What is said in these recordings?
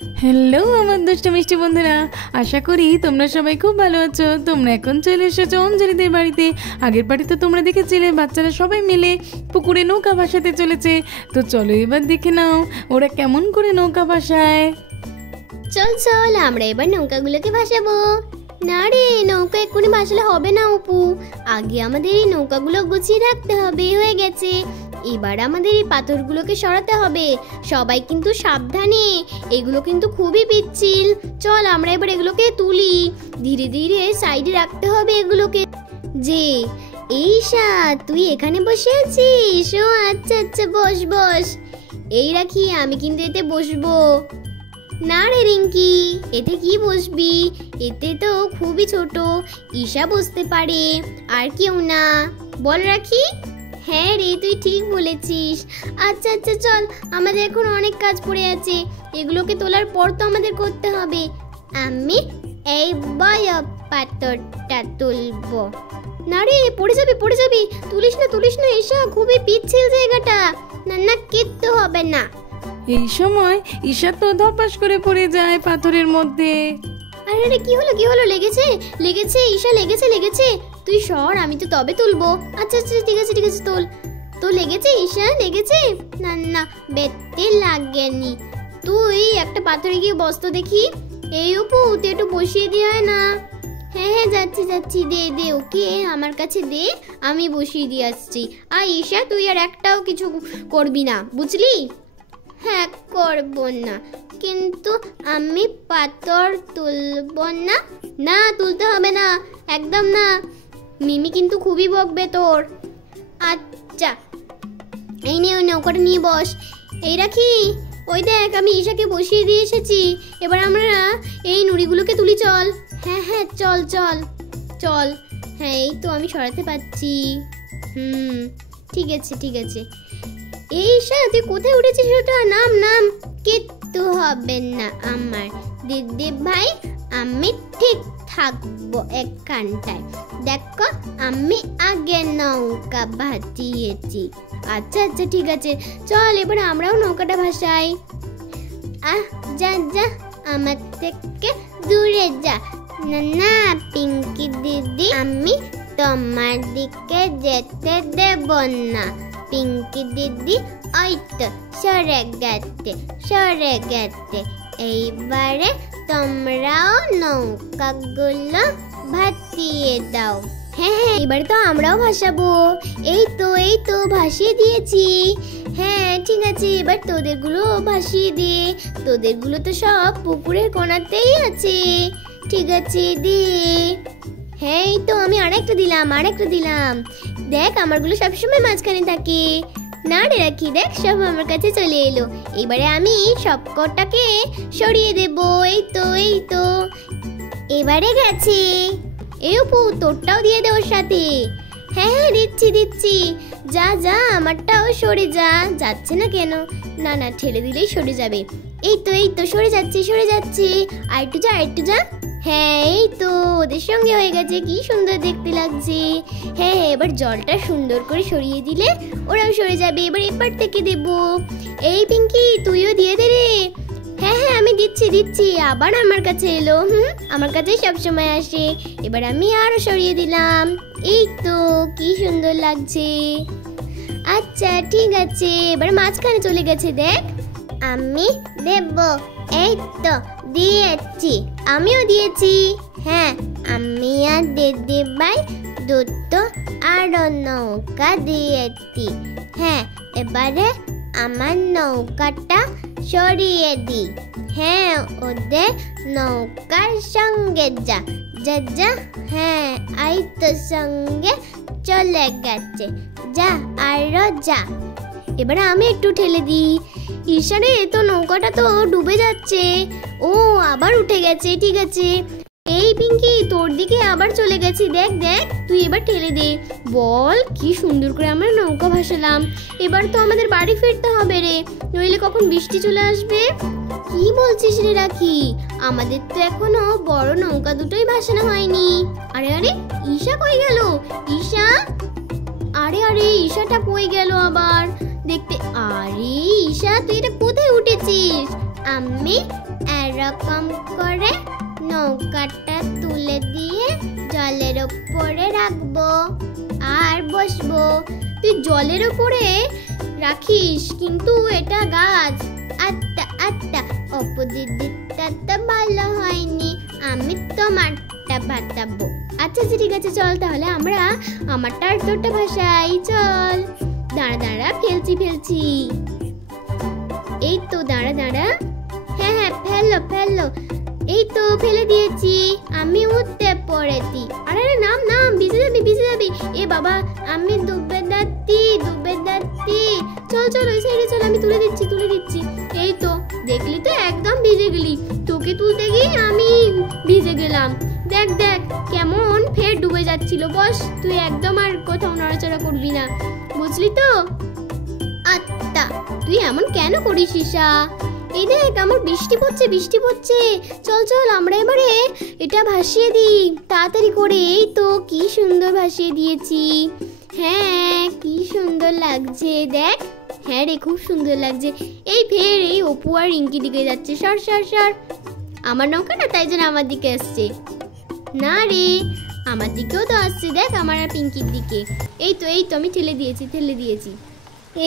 Hello আমার দুষ্ট মিষ্টি বন্ধুরা, আশা করি তোমরা সবাই খুব ভালো আছো। তোমরা এখন চলে এসেছো অঞ্জলিদের বাড়িতে। আগের বাড়ি তো তোমরা দেখেছিলে বাচ্চারা সবাই মিলে পুকুরে নৌকা ভাসাতে চলেছে। তো চলো এবার দেখে নাও ওরা কেমন করে নৌকা ভাসায়। চল চল আমরা এবার নৌকাগুলোকে ভাসাবো। না রে, নৌকা এক্ষুনি ভাসালে হবে না অপু, আগে আমাদের এই নৌকাগুলো গুছিয়ে রাখতে হবে। হয়ে গেছে, এবার আমাদের এই পাথরগুলোকে সরাতে হবে। সবাই কিন্তু সাবধানে, এগুলো কিন্তু খুবই পিচ্ছিল। চল আমরা এবার এগুলোকে তুলি, ধীরে ধীরে সাইডে রাখতে হবে এগুলোকে। যে এইশা, তুই এখানে বসে আছিস? ও আচ্ছা আচ্ছা, বস বস। এই রাখি, আমি কিন্তু এতে বসবো। না রে রিঙ্কি, এতে কি বসবি? এতে তো খুবই ছোট, ঈশা বসতে পারে, আর কেউ না। বল রাখি। হ্যাঁ রে, তুই ঠিক বলেছিস। আচ্ছা আচ্ছা চল, আমাদের এখন অনেক কাজ পড়ে আছে, এগুলোকে তোলার পর তো আমাদের করতে হবে। আমি এই বড় পাথরটা তুলবো। না রে, পড়ে যাবি পড়ে যাবি, তুলিস না ঈশা, খুবই পিচ্ছিল জায়গাটা। না না, কিচ্ছু হবে না। এই সময় ঈশা তো ধপাস করে পড়ে যায় পাথরের মধ্যে। আরে আরে, কি হলো? লেগেছে ঈশা, লেগেছে। তুই সর, আমি তো তবে তুলবো। আচ্ছা আচ্ছা, ঠিক আছে তোল। তো লেগেছে ঈশা, লেগেছে? না না, বেতে লাগেনি। তুই একটা পাথরে গিয়ে বস তো দেখি। এই উপু, তুই একটু বসিয়ে দিয়ে হয় না? হ্যাঁ যাচ্ছি, দে ওকে আমার কাছে দে, আমি বসিয়ে দিয়ে আসছি। আর ঈশা, তুই আর একটাও কিছু করবি না, বুঝলি? হ্যাঁ, করব না, কিন্তু আমি পাথর তুলব না। না, তুলতে হবে না, একদম না, মিমি কিন্তু খুবই বকবে তোর। আচ্ছা, এই নে, ওই নৌকাটা নিয়ে বস। এই রাখি, ওই দেখ আমি ঈশাকে বসিয়ে দিয়ে এসেছি। এবার আমরা এই নুড়িগুলোকে তুলি, চল। হ্যাঁ চল। হ্যাঁ, এই তো আমি সরাতে পারছি। ঠিক আছে। এই ঈশা, তুই কোথায় উঠেছিস? ওটা নাম। কিচ্ছু হবে না আমার দিদি ভাই, আমি ঠিক থাকবো এখানটায়। দেখো, আমি আগে নৌকা ভাসিয়েছি। আচ্ছা ঠিক আছে, চল এবার আমরাও নৌকাটা ভাসাই। যা আমার থেকে দূরে যা। না পিঙ্কি দিদি, আমি তোমার দিকে যেতে দেব না। পিঙ্কি দিদি ওই তো সরে গেছে। এইবারে তোমরাও নৌকাগুলো ভাসিয়ে দাও। হ্যাঁ, এবারে তো আমরাও ভাসাবো। এই তো ভাসিয়ে দিয়েছি। হ্যাঁ ঠিক আছে, এবার তোদেরগুলো ভাসিয়ে দে। তোদেরগুলো তো সব পুকুরের কোণাতেই আছে। ঠিক আছে, দে। হ্যাঁ, এই তো আমি আরেকটা দিলাম। দেখ, আমারগুলো সবসময় মাঝখানে থাকে। না রে রাখি, দেখ সব আমার কাছে চলে এলো। এবারে আমি সব কটাকে সরিয়ে দেব। এই তো এবারে গেছে। এই উপু, তোরটাও দিয়ে দে ওর সাথে। হ্যাঁ দিচ্ছি। যা আমারটাও সরে যাচ্ছে না কেন? না ঠেলে দিলেই সরে যাবে। এই তো সরে যাচ্ছে। আর একটু যা। হ্যাঁ, এই তো ওদের সঙ্গে হয়ে গেছে, কি সুন্দর দেখতে লাগছে। হ্যাঁ, এবার জলটা সুন্দর করে সরিয়ে দিলে ওরাও সরে যাবে। এবার এপার থেকে দেব। এই পিঙ্কি, তুইও দিয়ে দে রে। হ্যাঁ আমি দিচ্ছি। আবার আমার কাছে এলো। আমার কাছে সবসময় আসে। এবার আমি আরো সরিয়ে দিলাম। এই তো, কি সুন্দর লাগছে। আচ্ছা ঠিক আছে, এবার মাঝখানে চলে গেছে, দেখ। আমি দেব। এই তো দিয়েছি, আমিও দিয়েছি। হ্যাঁ, আমি আর দিদি ভাই দুটো আরো নৌকা দিয়েছি। হ্যাঁ, এবারে আমার নৌকাটা সরিয়ে দি। হ্যাঁ, ওদের নৌকার সঙ্গে যা। হ্যাঁ, এই তো সঙ্গে চলে গেছে। যা, আরো যা। এবারে আমি একটু ঠেলে দিই। ঈশারে, তো নৌকাটা তো ডুবে যাচ্ছে। ও আবার উঠে গেছে। ঠিক আছে, এই পিঙ্কি, তোর দিকে আবার চলে গেছি। দেখ তুই এবার ঠেলে দে। বল, কি সুন্দর করে আমরা নৌকা ভাসালাম। এবার তো আমাদের বাড়ি ফিরতে হবে রে, নইলে কখন বৃষ্টি চলে আসবে। কি বলছিস রে রাখি? আমাদের তো এখনো বড় নৌকা দুটোই ভাসানো হয়নি। আরে ঈশা কই গেল? ঈশা, আরে ঈশাটা কই গেল আবার দেখতে। আরে ঈশা, তুই এটা কোথায় উঠেছিস? আমি এরকম করে নৌকাটা তুলে দিয়ে জলের ওপরে রাখবো আর বসবো। তুই জলের ওপরে রাখিস, কিন্তু এটা গাছ। আচ্ছা আচ্ছা, অপদিদিটা তো ভালো হয়নি, আমি তোমারটা বাতাবো। আচ্ছা ঠিক আছে, চল তাহলে আমরা আমারটা আর তোরটা ভাসাই। চল, দাঁড়া দাঁড়া, ফেলছি। এই তো, দাঁড়া দাঁড়া। হ্যাঁ, ফেললো। এই তো ফেলে দিয়েছি, আমি উঠতে পড়েছি। আরে নাম ভিজে যাবি। এ বাবা, আমি ডুবে যাচ্ছি। চল ওই সাইডে চল, আমি তুলে দিচ্ছি। এই তো, দেখলি তো একদম ভিজে গেলি। তোকে তুলতে গিয়ে আমি ভিজে গেলাম। দেখ কেমন ফের ডুবে যাচ্ছিল। বস, তুই একদম আর কোথাও নড়াচড়া করবি না, বুঝলি তো? আচ্ছা, তুই এমন কেন করিস ঈশা? এই দেখ, আমার বৃষ্টি পড়ছে। চল আমরা এবারে এটা ভাসিয়ে দিই তাড়াতাড়ি করে। এই তো, কি সুন্দর ভাসিয়ে দিয়েছি। হ্যাঁ, কি সুন্দর লাগছে দেখ। হ্যাঁ রে, খুব সুন্দর লাগছে। এই ফের এই অপু আর রিঙ্কি দিকে যাচ্ছে। সর। আমার নৌকা না, তাই জন্য আমার দিকে আসছে। না রে, আমার দিকেও তো আসছে, দেখ, আমার আর পিঙ্কির দিকে। এই তো আমি ঠেলে দিয়েছি।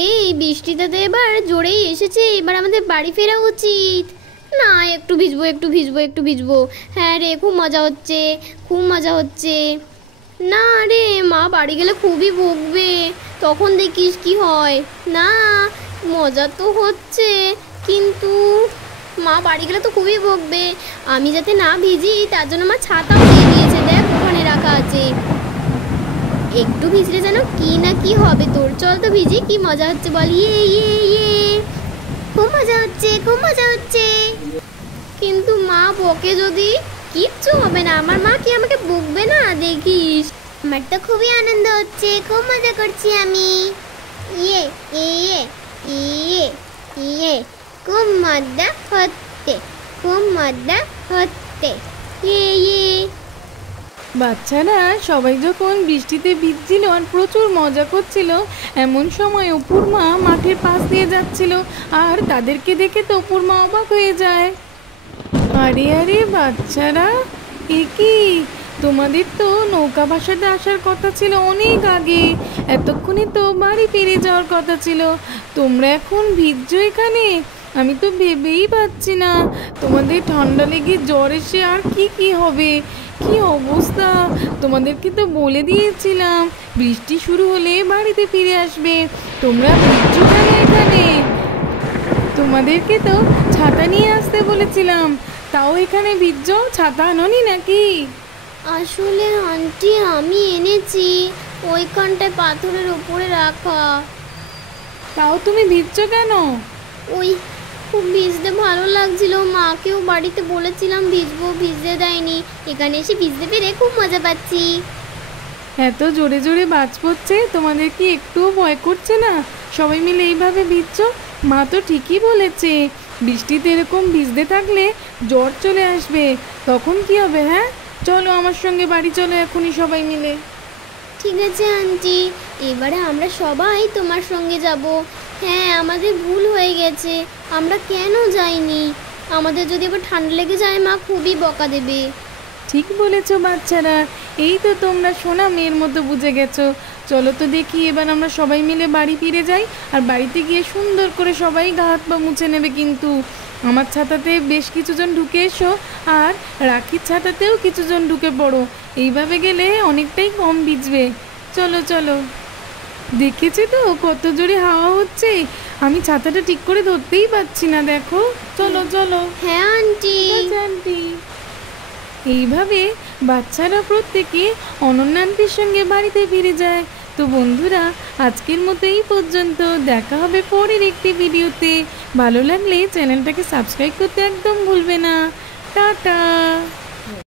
এই বৃষ্টিটা তো এবার জোরেই এসেছে, এবার আমাদের বাড়ি ফেরা উচিত। না, একটু ভিজবো। হ্যাঁ রে, খুব মজা হচ্ছে। না রে, মা বাড়ি গেলে খুবই বকবে, তখন দেখিস কি হয়। না, মজা তো হচ্ছে, কিন্তু মা বাড়ি গেলে তো খুবই বকবে। আমি যাতে না ভিজি তার জন্য মা ছাতাও দিয়ে দিয়েছে, দেখ ওখানে রাখা আছে। একটু ভিজলে যেন কি না কি হবে তোর। চল তো ভিজি, কি মজা হচ্ছে বল। ইয়ে, খুব মজা হচ্ছে। কিন্তু মা বকে যদি? কিচ্ছু হবে না, আমার মা কি আমাকে বকবে না, দেখিস। আমার তো খুবই আনন্দ হচ্ছে, খুব মজা করছি আমি। ইয়ে, খুব মজা হচ্ছে। ইয়ে। বাচ্চারা সবাই যখন বৃষ্টিতে ভিজছিল আর প্রচুর মজা করছিল, এমন সময় অপুর মা মাঠের পাশ দিয়ে যাচ্ছিল, আর তাদেরকে দেখে তো অপুর মা অবাক হয়ে যায়। আরে বাচ্চারা, এ কি? তোমাদের তো নৌকা ভাসাতে আসার কথা ছিল অনেক আগে, এতক্ষণে তো বাড়ি ফিরে যাওয়ার কথা ছিল। তোমরা এখন ভিজছো এখানে? আমি তো ভেবেই পাচ্ছি না, তোমাদের ঠান্ডা লেগে জ্বর এসে আর কি হবে। কি অবস্থা! তোমাদেরকে তো বলে দিয়েছিলাম বৃষ্টি শুরু হলে বাড়িতে ফিরে আসবে, তোমরা ভিজছো কেন এখানে? তোমাদেরকে তো ছাতা নিয়ে আসতে বলেছিলাম, তাও এখানে ভিজছো? ছাতা আনোনি নাকি? আসলে আন্টি, আমি এনেছি, ওইখানটায় পাথরের ওপরে রাখা। তাও তুমি ভিজছো কেন? ওই খুব ভিজতে ভালো লাগছিল, মাকেও বাড়িতে বলেছিলাম ভিজবো, ভিজতে দেয়নি। এখানে এসে ভিজতে পেরে খুব মজা পাচ্ছি। এত জোরে জোরে বাজ পড়ছে, তোমাদের কি একটুও ভয় করছে না? সবাই মিলে এইভাবে ভিজছো? মা তো ঠিকই বলেছে, বৃষ্টিতে এরকম ভিজতে থাকলে জ্বর চলে আসবে, তখন কি হবে? হ্যাঁ, চলো আমার সঙ্গে বাড়ি চলো এখনই সবাই মিলে। ঠিক আছে আন্টি, এবারে আমরা সবাই তোমার সঙ্গে যাব। হ্যাঁ, আমাদের ভুল হয়ে গেছে, আমরা কেন যাইনি। আমাদের যদি আবার ঠান্ডা লেগে যায়, মা খুবই বকা দেবে। ঠিক বলেছো বাচ্চারা, এই তো তোমরা সোনা মেয়ের মতো বুঝে গেছো। চলো তো দেখি, এবার আমরা সবাই মিলে বাড়ি ফিরে যাই, আর বাড়িতে গিয়ে সুন্দর করে সবাই গা হাত পা মুছে নেবে। কিন্তু আমার ছাতাতে বেশ কিছুজন ঢুকে এসো, আর রাখির ছাতাতেও কিছুজন ঢুকে পড়ো, এইভাবে গেলে অনেকটাই কম ভিজবে। চলো। দেখেছি তো কত জোরে হাওয়া হচ্ছে, আমি ছাতাটা ঠিক করে ধরতেই পারছি না, দেখো। চলো। হ্যাঁ আন্টি। এইভাবে বাচ্চারা প্রত্যেকে অনন্যা আন্টির সঙ্গে বাড়িতে ফিরে যায়। তো বন্ধুরা, আজকের মতো এই পর্যন্ত, দেখা হবে পরের একটি ভিডিওতে। ভালো লাগলে চ্যানেলটাকে সাবস্ক্রাইব করতে একদম ভুলবে না। টাটা।